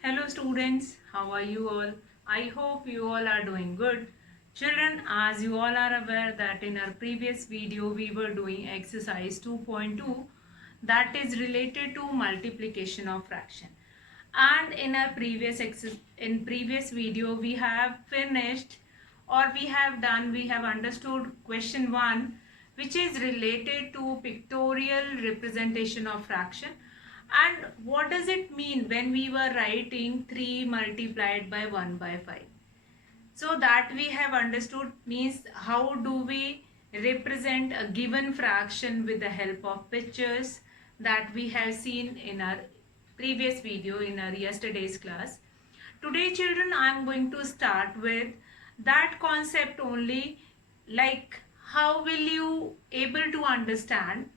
Hello students, how are you all? I hope you all are doing good. Children, as you all are aware that in our previous video we were doing exercise 2.2 that is related to multiplication of fraction. And in our previous video we have finished or we have understood question 1 which is related to pictorial representation of fraction. And what does it mean when we were writing 3 multiplied by 1 by 5? So that we have understood means how do we represent a given fraction with the help of pictures that we have seen in our previous video in our yesterday's class. Today children, I am going to start with that concept only, like how will you able to understand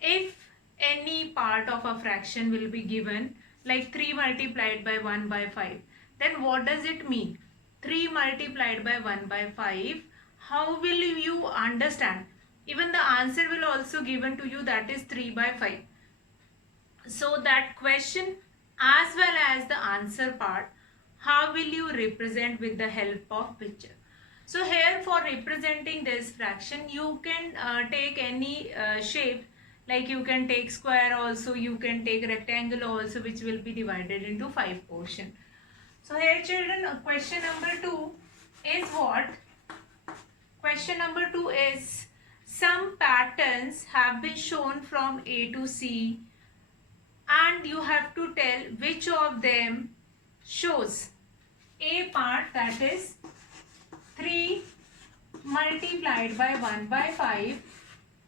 if any part of a fraction will be given like 3 multiplied by 1 by 5, then what does it mean? 3 multiplied by 1 by 5, how will you understand? Even the answer will also given to you, that is 3 by 5. So that question as well as the answer part, how will you represent with the help of picture? So here for representing this fraction, you can take any shape, like you can take square also, you can take rectangle also, which will be divided into 5 portion. So here children, question number 2 is what? Question number 2 is some patterns have been shown from A to C and you have to tell which of them shows A part, that is 3 multiplied by 1 by 5,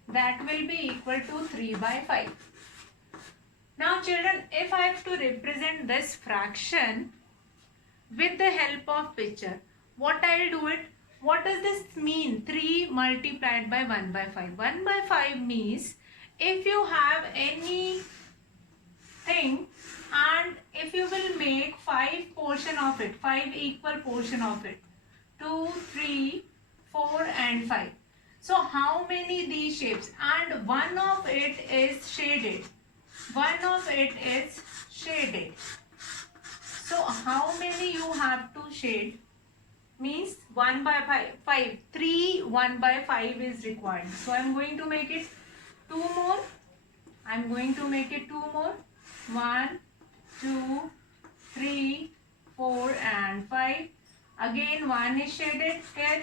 that will be equal to 3 by 5. Now children, if I have to represent this fraction with the help of picture, what I will do it? What does this mean? 3 multiplied by 1 by 5. 1 by 5 means if you have any thing and if you will make 5 portion of it, 5 equal portion of it, 2, 3, 4 and 5. So how many these shapes? And one of it is shaded. One of it is shaded. So how many you have to shade? Means 1 by 5. 3 1 by 5 is required. So I am going to make it 2 more. I am going to make it 2 more. 1, 2, 3, 4 and 5. Again 1 is shaded here.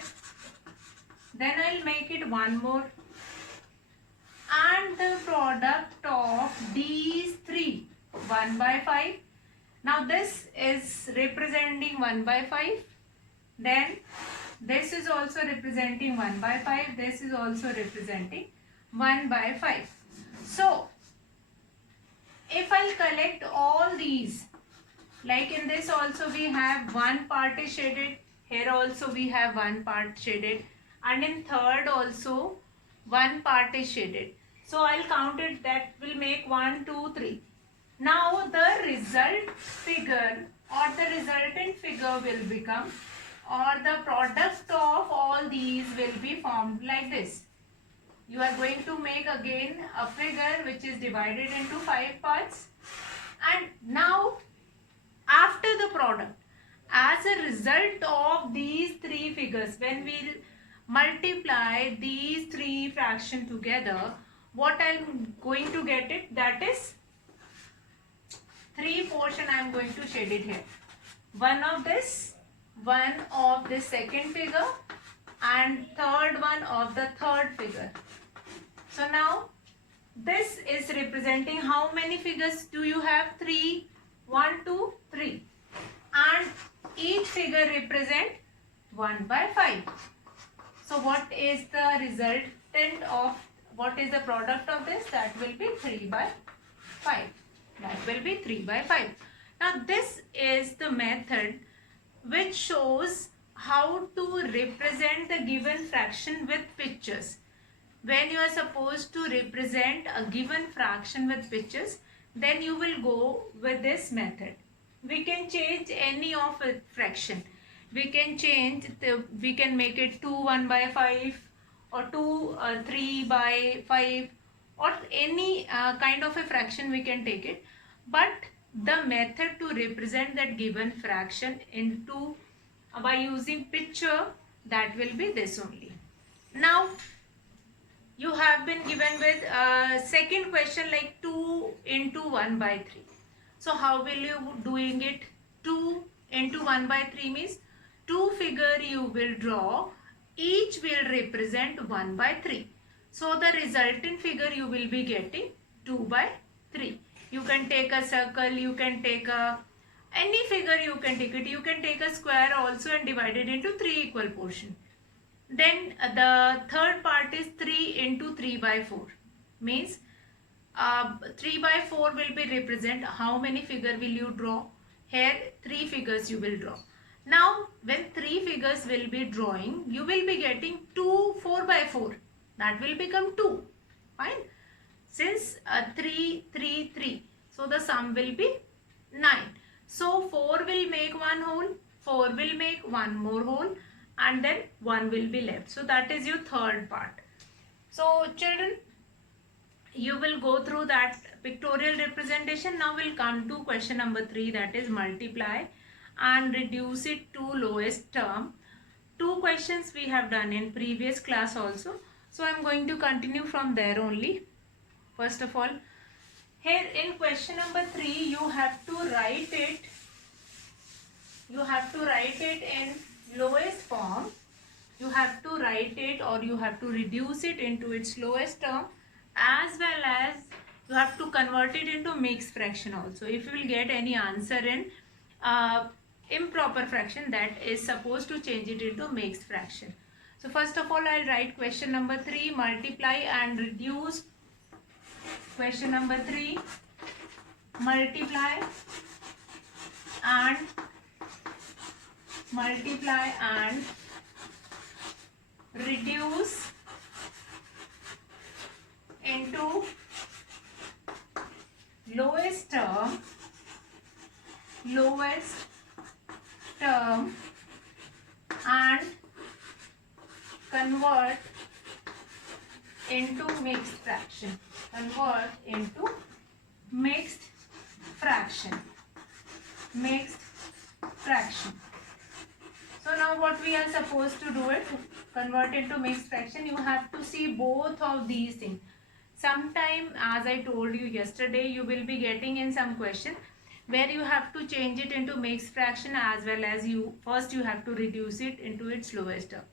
Then I'll make it 1 more. And the product of these 3, 1 by 5. Now this is representing 1 by 5. Then this is also representing 1 by 5. This is also representing 1 by 5. So if I'll collect all these, like in this also we have one part is shaded, here also we have one part shaded, and in third also one part is shaded. So I'll count it, that will make 1, 2, 3. Now the result figure or the resultant figure will become, or the product of all these will be formed like this. You are going to make again a figure which is divided into 5 parts, and now after the product, as a result of these 3 figures, when we multiply these 3 fractions together, what I am going to get it, that is 3 portion I am going to shade it here. One of this second figure and third one of the third figure. So now this is representing how many figures do you have? 3, 1, 2, 3. And each figure represent 1 by 5. So what is the resultant of, what is the product of this? That will be 3 by 5. That will be 3 by 5. Now this is the method which shows how to represent the given fraction with pictures. When you are supposed to represent a given fraction with pictures, then you will go with this method. We can change any of a fraction. We can change, we can make it 2 1 by 5 or 2 3 by 5 or any kind of a fraction we can take it. But the method to represent that given fraction into by using picture, that will be this only. Now you have been given with second question like 2 into 1 by 3. So how will you doing it? 2 into 1 by 3 means two figure you will draw, each will represent 1 by 3. So the resultant figure you will be getting 2 by 3. You can take a circle, you can take a any figure, you can take it. You can take a square also and divide it into 3 equal portions. Then the third part is 3 into 3 by 4 means 3 by 4 will be represent how many figure will you draw? Here 3 figures you will draw. Now when 3 figures will be drawing, you will be getting 2 4 by 4, that will become 2. Fine. Since 3 3 3, so the sum will be 9. So 4 will make one whole, 4 will make one more whole, and then 1 will be left. So that is your third part. So children, you will go through that pictorial representation. Now we'll come to question number 3, that is multiply and reduce it to lowest term. Two questions we have done in previous class also. So I'm going to continue from there only. First of all, here in question number 3, you have to write it. You have to write it in lowest form. You have to write it or you have to reduce it into its lowest term, as well as you have to convert it into mixed fraction also. If you will get any answer in improper fraction, that is supposed to change it into mixed fraction. So first of all, I'll write question number 3, multiply and reduce. Question number 3, multiply and reduce into lowest term and convert into mixed fraction. Mixed fraction. So now what we are supposed to do it, convert into mixed fraction. You have to see both of these things. Sometime, as I told you yesterday, you will be getting in some question where you have to change it into mixed fraction, as well as you have to reduce it into its lowest term.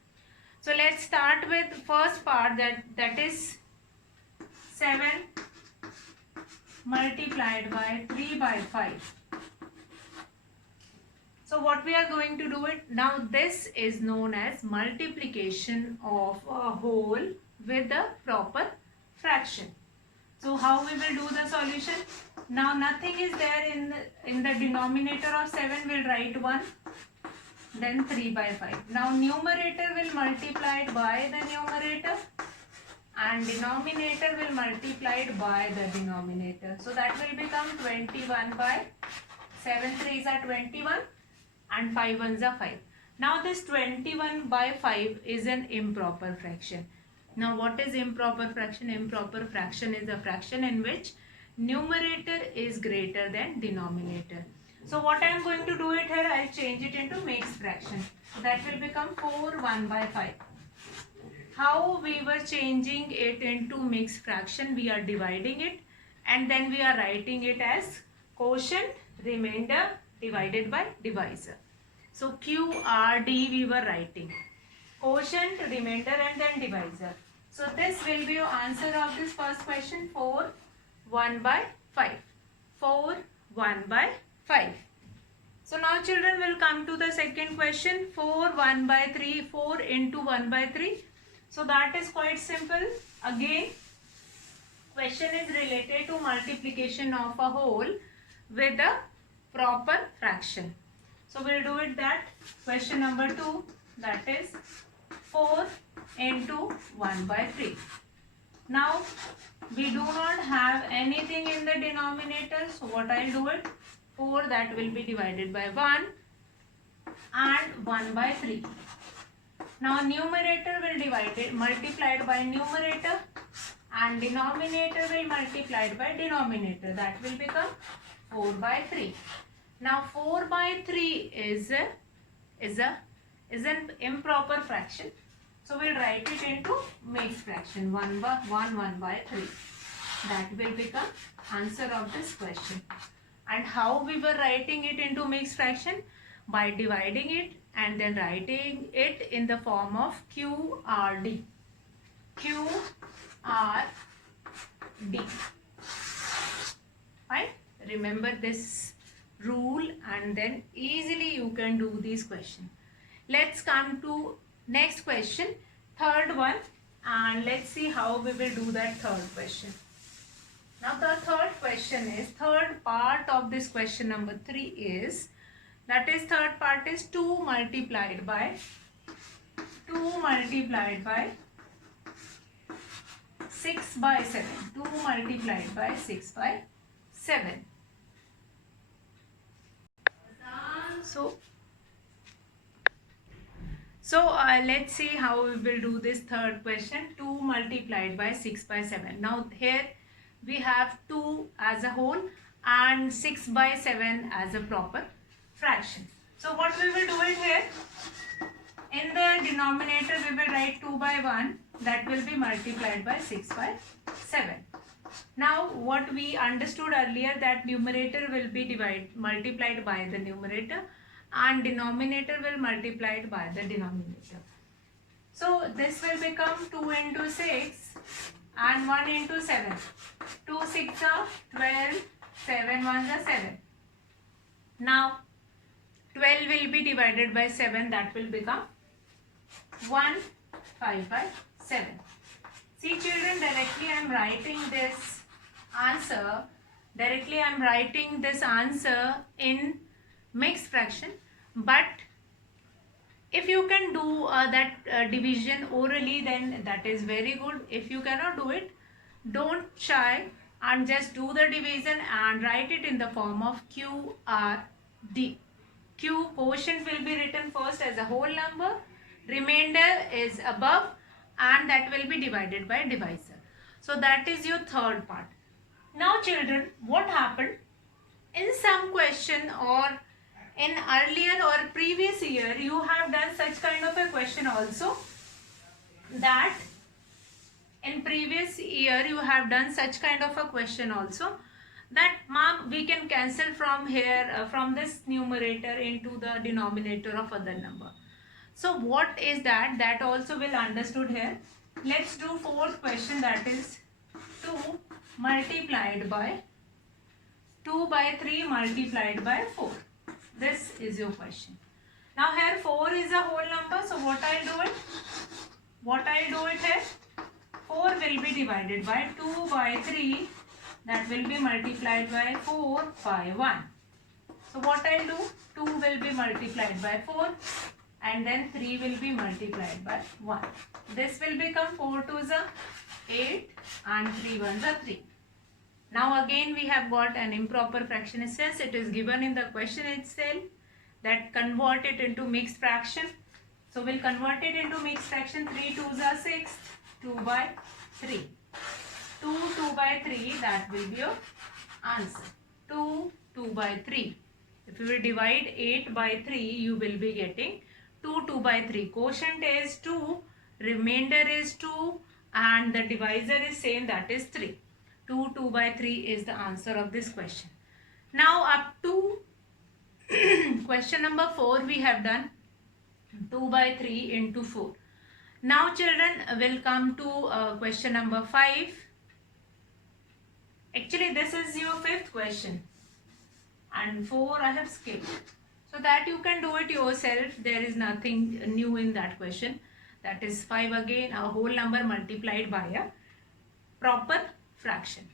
So let's start with first part, that is 7 multiplied by 3 by 5. So what we are going to do it now, this is known as multiplication of a whole with the proper fraction. So how we will do the solution? Now nothing is there in the denominator of 7, we'll write 1, then 3 by 5. Now numerator will multiply it by the numerator and denominator will multiply it by the denominator. So that will become 21 by 7 3s are 21 and 5 1s are 5. Now this 21 by 5 is an improper fraction. Now what is improper fraction? Improper fraction is a fraction in which numerator is greater than denominator. So what I am going to do it here, I will change it into mixed fraction. So that will become 4 1 by 5. How we were changing it into mixed fraction? We are dividing it and then we are writing it as quotient, remainder divided by divisor. So QRD we were writing. Quotient, remainder and then divisor. So this will be your answer of this first question, 4 1 by 5. 4 1 by 5. So now children will come to the second question, 4 1 by 3, 4 into 1 by 3. So that is quite simple. Again, question is related to multiplication of a whole with a proper fraction. So we'll do it that. Question number 2, that is 4 into 1 by 3. Now we do not have anything in the denominator. So what I'll do it, 4 that will be divided by 1 and 1 by 3. Now numerator will multiplied by numerator and denominator will multiplied by denominator. That will become 4 by 3. Now 4 by 3 is an improper fraction. So we'll write it into mixed fraction 1 by 3. That will become answer of this question. And how we were writing it into mixed fraction? By dividing it and then writing it in the form of QRD. QRD. Fine? Remember this rule and then easily you can do these questions. Let's come to next question, third one, and let's see how we will do that third question. Now the third question is, third part of this question number 3 is, that is third part is 2 multiplied by 6 by 7. 2 multiplied by 6 by 7. So let's see how we will do this third question. 2 multiplied by 6 by 7. Now here we have 2 as a whole and 6 by 7 as a proper fraction. So what we will do it here? In the denominator we will write 2 by 1, that will be multiplied by 6 by 7. Now what we understood earlier, that numerator will be multiplied by the numerator and denominator will multiplied by the denominator. So this will become 2 into 6 and 1 into 7. 2 6 are 12, 7 1 are 7. Now 12 will be divided by 7, that will become 1 5 by 7. See children, directly I am writing this answer in mixed fraction, but if you can do that division orally, then that is very good. If you cannot do it, don't shy and just do the division and write it in the form of QRD. Q quotient will be written first as a whole number, remainder is above, and that will be divided by divisor. So that is your third part. Now children, what happened? In some question or in earlier or previous year, you have done such kind of a question also, that in previous year you have done such kind of a question also, that ma'am, we can cancel from here from this numerator into the denominator of other number. So what is that? That also will understood here. Let's do fourth question, that is 2 multiplied by 2 by 3 multiplied by 4. This is your question. Now here 4 is a whole number, so what I do it here, 4 will be divided by 2 by 3, that will be multiplied by 4 by 1. So what I do, 2 will be multiplied by 4 and then 3 will be multiplied by 1. This will become 4 2s are 8 and 3 1s are 3. Now again we have got an improper fraction, since it is given in the question itself, that convert it into mixed fraction. So we'll convert it into mixed fraction. 3 2s are 6, 2 by 3. 2 by 3, that will be your answer. 2 by 3. If you will divide 8 by 3, you will be getting 2 by 3. Quotient is 2, remainder is 2 and the divisor is same, that is 3. 2 by 3 is the answer of this question. Now up to question number 4 we have done 2 by 3 into 4. Now children, will come to question number 5. Actually this is your fifth question and 4 I have skipped. So that you can do it yourself. There is nothing new in that question. That is 5 again, a whole number multiplied by a proper fraction.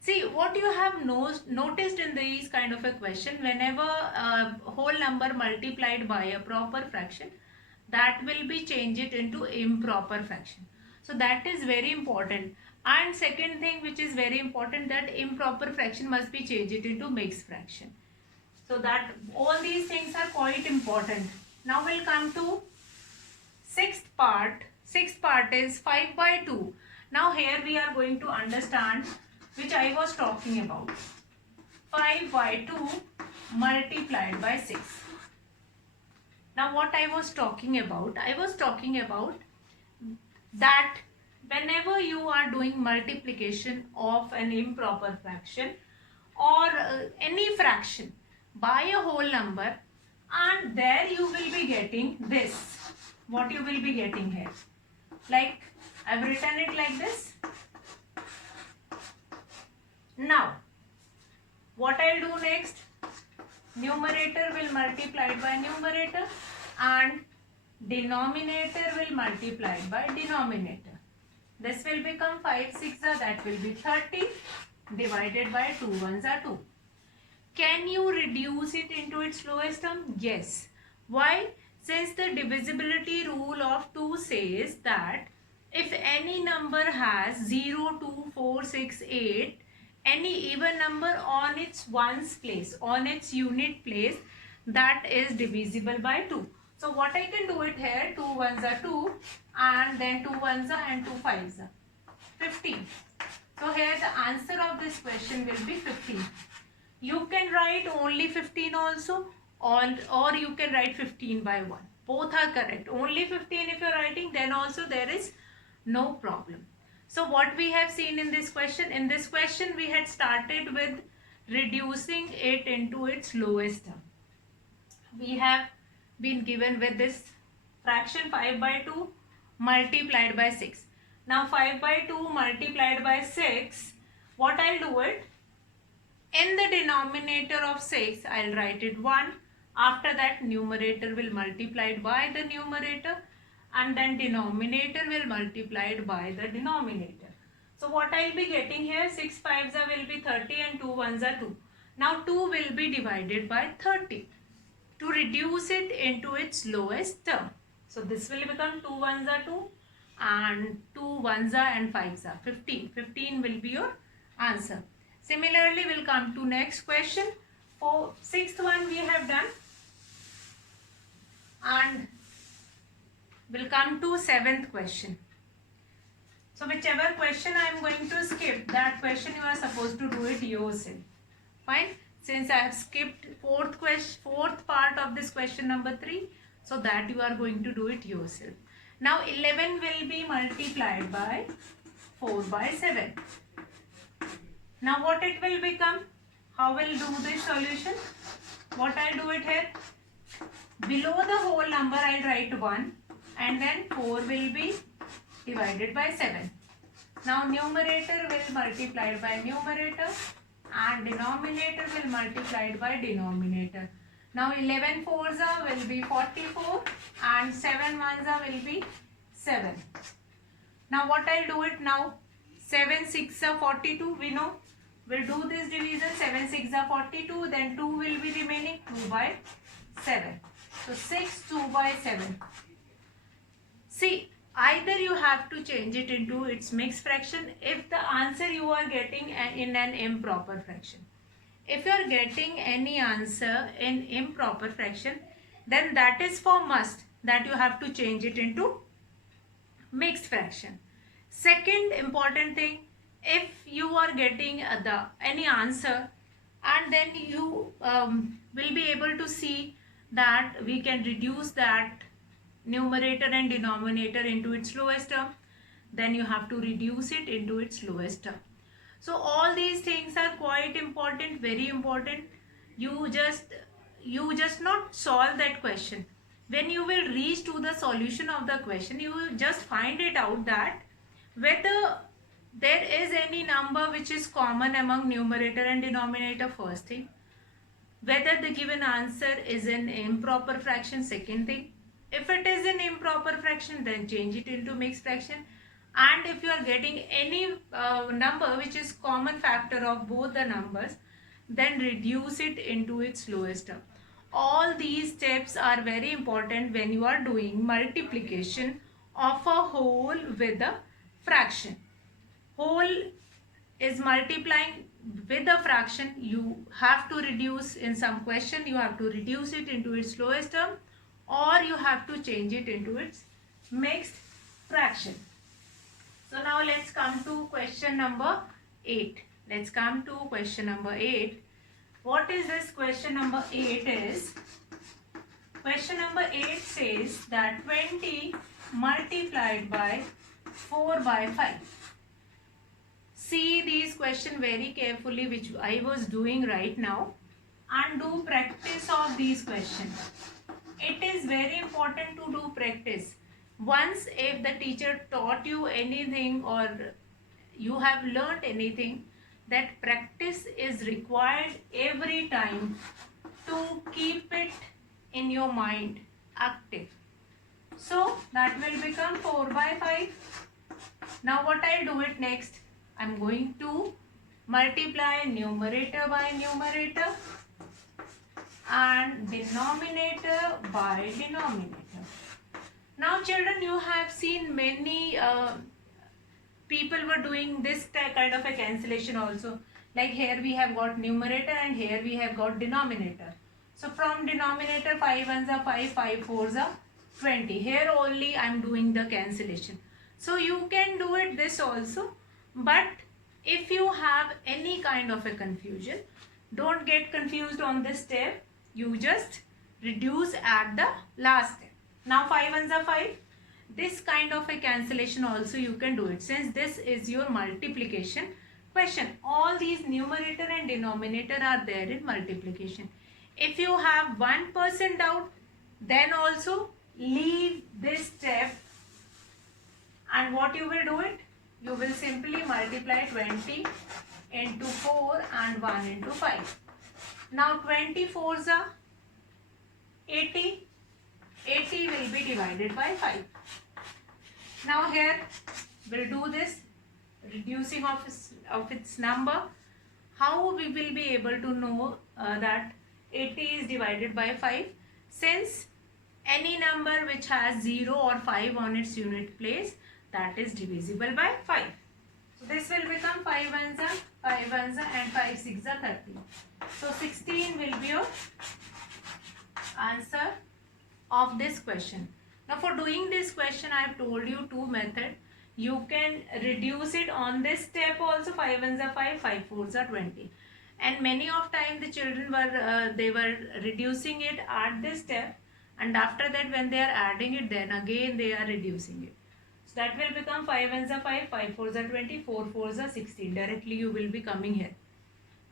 See, what you have noticed in these kind of a question, whenever a whole number multiplied by a proper fraction, that will be changed it into improper fraction. So that is very important. And second thing which is very important, that improper fraction must be changed it into mixed fraction. So that all these things are quite important. Now we'll come to sixth part. Sixth part is 5 by 2. Now here we are going to understand which I was talking about. 5 by 2 multiplied by 6. Now what I was talking about that whenever you are doing multiplication of an improper fraction or any fraction by a whole number, and there you will be getting this, what you will be getting here, like I've written it like this. Now what I'll do next, numerator will multiply by numerator and denominator will multiply by denominator. This will become 5 6 that will be 30 divided by 2 1s are 2. Can you reduce it into its lowest term? Yes. Why? Since the divisibility rule of 2 says that if any number has 0, 2, 4, 6, 8, any even number on its ones place, on its unit place, that is divisible by 2. So what I can do it here, 2 1s are 2 and then 2 1s are and 2 5s are 15. So here the answer of this question will be 15. You can write only 15 also, or you can write 15 by 1. Both are correct. Only 15 if you are writing, then also there is no problem. So what we have seen in this question we had started with reducing it into its lowest term. We have been given with this fraction 5 by 2 multiplied by 6. Now 5 by 2 multiplied by 6, what I'll do it, in the denominator of 6 I'll write it 1. After that numerator will multiply it by the numerator and then denominator will multiply it by the denominator. So what I'll be getting here, 6 5s will be 30 and 2 1s are 2. Now 2 will be divided by 30 to reduce it into its lowest term. So this will become 2 1s are 2 and 2 1s are and 5s are 15. 15 will be your answer. Similarly, we'll come to next question. For sixth one we have done, and we'll come to seventh question. So whichever question I am going to skip, that question you are supposed to do it yourself. Fine. Since I have skipped fourth part of this question number 3, so that you are going to do it yourself. Now 11 will be multiplied by 4 by 7. Now what it will become? How will do this solution? What I'll do it here? Below the whole number I'll write 1 and then 4 will be divided by 7. Now numerator will multiply by numerator and denominator will multiply by denominator. Now 11 4s will be 44 and 7 1s will be 7. Now what I'll do it now? 7 6 are 42, we know. We'll do this division. 7 6 are 42, then 2 will be remaining, 2 by 7. So 6 2 by 7. See, either you have to change it into its mixed fraction if the answer you are getting in an improper fraction. If you are getting any answer in improper fraction, then that is for must that you have to change it into mixed fraction. Second important thing, if you are getting any answer and then you will be able to see that we can reduce that numerator and denominator into its lowest term, then you have to reduce it into its lowest term. So all these things are quite important, very important. You just not solve that question. When you will reach to the solution of the question, you will just find it out that whether there is any number which is common among numerator and denominator, first thing. Whether the given answer is an improper fraction, second thing. If it is an improper fraction, then change it into mixed fraction. And if you are getting any number which is common factor of both the numbers, then reduce it into its lowest term. All these steps are very important when you are doing multiplication of a whole with a fraction. Whole is multiplying with a fraction, you have to reduce, in some question you have to reduce it into its lowest term, or you have to change it into its mixed fraction. So now let's come to question number 8. Let's come to question number 8. What is this? Question number 8 is, question number 8 says that 20 multiplied by 4 by 5. See these question very carefully, which I was doing right now, and do practice of these questions. It is very important to do practice. Once if the teacher taught you anything or you have learnt anything, that practice is required every time to keep it in your mind active. So that will become 4 by 5. Now what I'll do it next, I'm going to multiply numerator by numerator and denominator by denominator. Now children, you have seen many people were doing this kind of a cancellation also. Like here we have got numerator and here we have got denominator. So from denominator 5 ones are 5, 5 fours are 20. Here only I am doing the cancellation. So you can do it this also. But if you have any kind of a confusion, don't get confused on this step. You just reduce at the last step. Now 5 ones are 5. This kind of a cancellation also you can do it. Since this is your multiplication question, all these numerator and denominator are there in multiplication. If you have 1% doubt, then also leave this step, and what you will do it? You will simply multiply 20 into 4 and 1 into 5. Now 24s are 80. 80 will be divided by 5. Now here we'll do this reducing of its number. How we will be able to know that 80 is divided by 5? Since any number which has 0 or 5 on its unit place, that is divisible by 5. So this will become 5 ones are 5 ones are and 5 6 are 30. So 16 will be your answer of this question. Now for doing this question, I have told you two methods. You can reduce it on this step also. 5 ones are 5, 5 fours are 20. And many of time the children were they were reducing it at this step, and after that when they are adding it, then again they are reducing it. So that will become 5 ones are 5, 5 fours are 20, 4 fours are 16. Directly you will be coming here.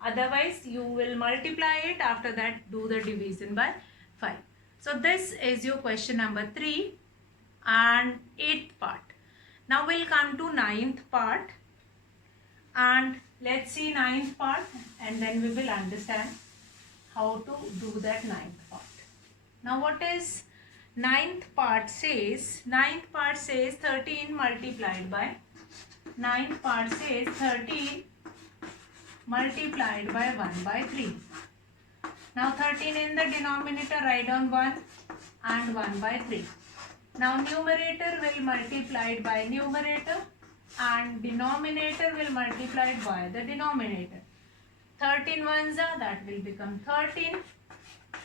Otherwise you will multiply it, after that do the division by 5. So this is your question number 3 and 8th part. Now we'll come to 9th part, and let's see 9th part, and then we will understand how to do that 9th part. Now what is 9th part says? 9th part says 13 multiplied by 9th part says 13 multiplied by 1 by 3. Now 13 in the denominator, write down 1 and 1 by 3. Now numerator will multiplied by numerator and denominator will multiplied by the denominator. 13 ones are, that will become 13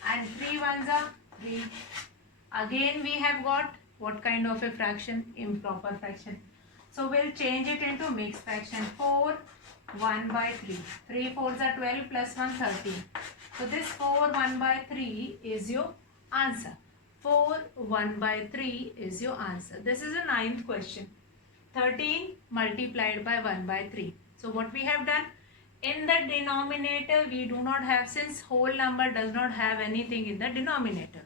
and 3 ones are 3. Again we have got what kind of a fraction? Improper fraction. So we'll change it into mixed fraction. 4 1 by 3. 3 fours are 12 plus 1 13. So this 4 1 by 3 is your answer. 4 1 by 3 is your answer. This is a 9th question. 13 multiplied by 1 by 3. So what we have done? In the denominator we do not have, since whole number does not have anything in the denominator.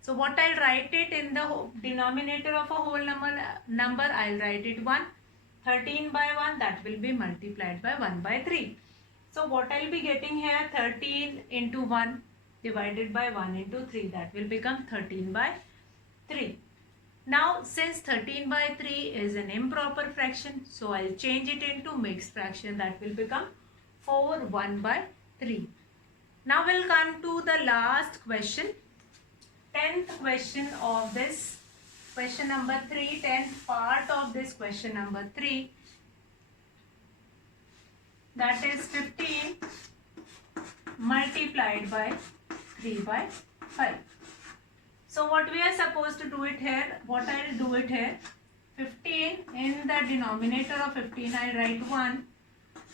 So what I'll write it in the denominator of a whole number I'll write it 1. 13 by 1, that will be multiplied by 1 by 3. So what I'll be getting here? 13 into 1 divided by 1 into 3, that will become 13 by 3. Now since 13 by 3 is an improper fraction, so I'll change it into mixed fraction, that will become 4 1 by 3. Now we'll come to the last question, 10th question of this question number 3, 10th part of this question number 3, that is 15 multiplied by 3 by 5. So what we are supposed to do it here, what I will do it here, 15 in the denominator of 15 I write 1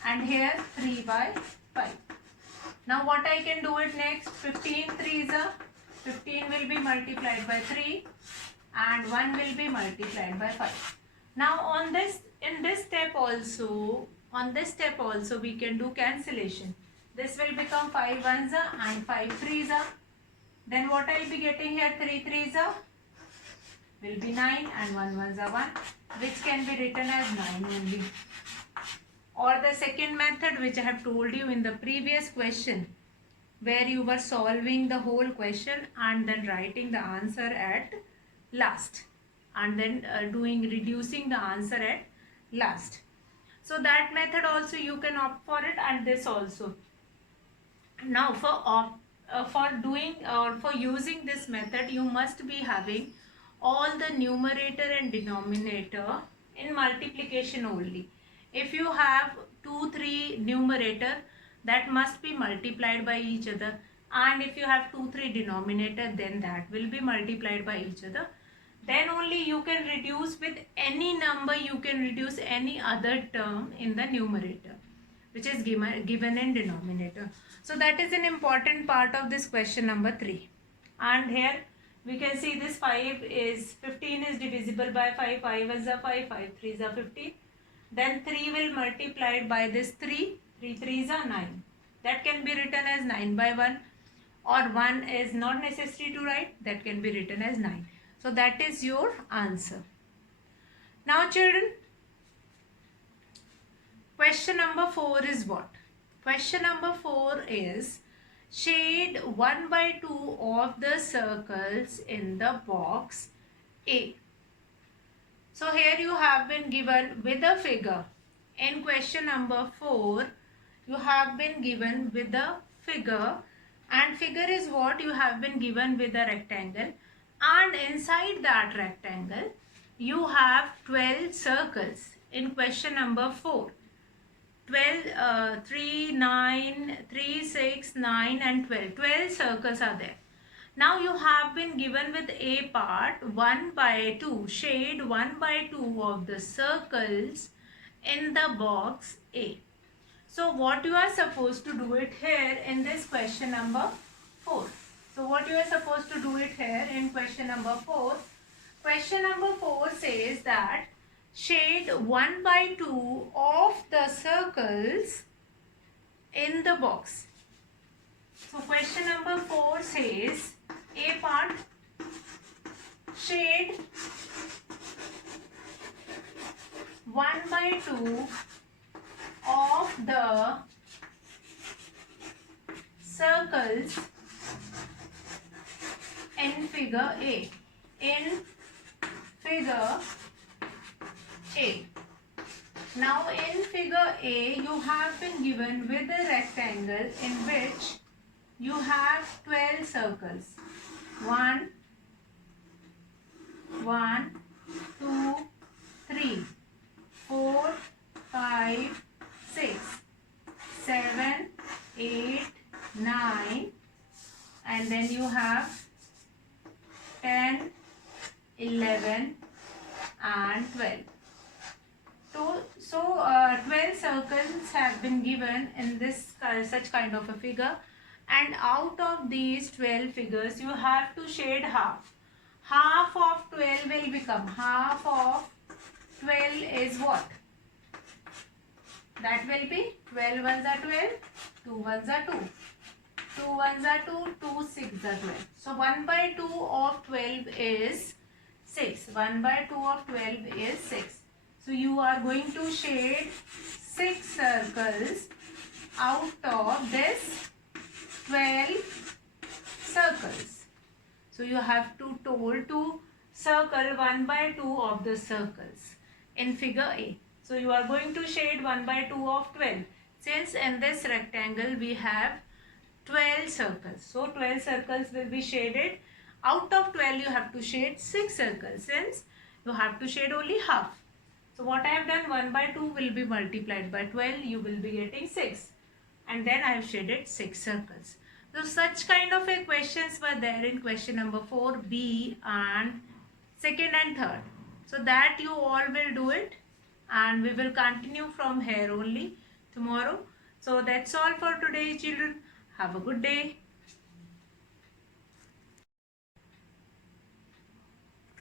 and here 3 by 5. Now what I can do it next, 15 3s are, 15 will be multiplied by 3 and 1 will be multiplied by 5. Now on this, in this step also, on this step also we can do cancellation. This will become 5 1s are and 5 3s are. Then what I will be getting here, 3 3s are will be 9 and 1 1s are 1, which can be written as 9 only. Or the second method which I have told you in the previous question, where you were solving the whole question and then writing the answer at last and then reducing the answer at last. So that method also you can opt for it, and this also. Now for doing or for using this method, you must be having all the numerator and denominator in multiplication only. If you have 2 3 numerator, that must be multiplied by each other, and if you have 2 3 denominator, then that will be multiplied by each other. Then only you can reduce with any number, you can reduce any other term in the numerator which is given in denominator. So that is an important part of this question number 3. And here we can see this 15 is divisible by 5, 5 is a 5, 5 3s are 15. Then 3 will multiplied by this 3, 3 3s are 9. That can be written as 9 by 1, or 1 is not necessary to write, that can be written as 9. So that is your answer. Now children, question number 4 is what? Question number 4 is shade 1 by 2 of the circles in the box A. So here you have been given with a figure. In question number 4, you have been given with a figure, and figure is what? You have been given with a rectangle, and inside that rectangle you have 12 circles. In question number 4, 3, 9, 3, 6, 9 and 12. 12 circles are there. Now you have been given with a part 1 by 2, shade 1 by 2 of the circles in the box A. So what you are supposed to do it here in this question number 4. So what you are supposed to do it here in question number 4. Question number 4 says that shade 1 by 2 of the circles in the box. So question number 4 says A part, shade 1 by 2 of the circles in figure A. In figure A. Now in figure A, you have been given with a rectangle in which you have 12 circles. 1, 2, 3, 4, 5, 6, 7, 8, 9, and then you have 10, 11 and 12. So 12 circles have been given in this such kind of a figure, and out of these 12 figures you have to shade half. Half of 12 will become, half of 12 is what? That will be 12 ones are 12, 2 ones are 2. 2 ones are 2, 2 6 are 12. So 1 by 2 of 12 is 6. 1 by 2 of 12 is 6. So you are going to shade 6 circles out of this 12 circles. So you have to told to circle 1 by 2 of the circles in figure A. So you are going to shade 1 by 2 of 12. Since in this rectangle we have 12 circles. So 12 circles will be shaded. Out of 12 you have to shade 6 circles, since you have to shade only half. So what I have done, 1 by 2 will be multiplied by 12, you will be getting 6. And then I have shaded 6 circles. So such kind of a questions were there in question number 4, B and second and third. So that you all will do it, and we will continue from here only tomorrow. So that's all for today, children. Have a good day.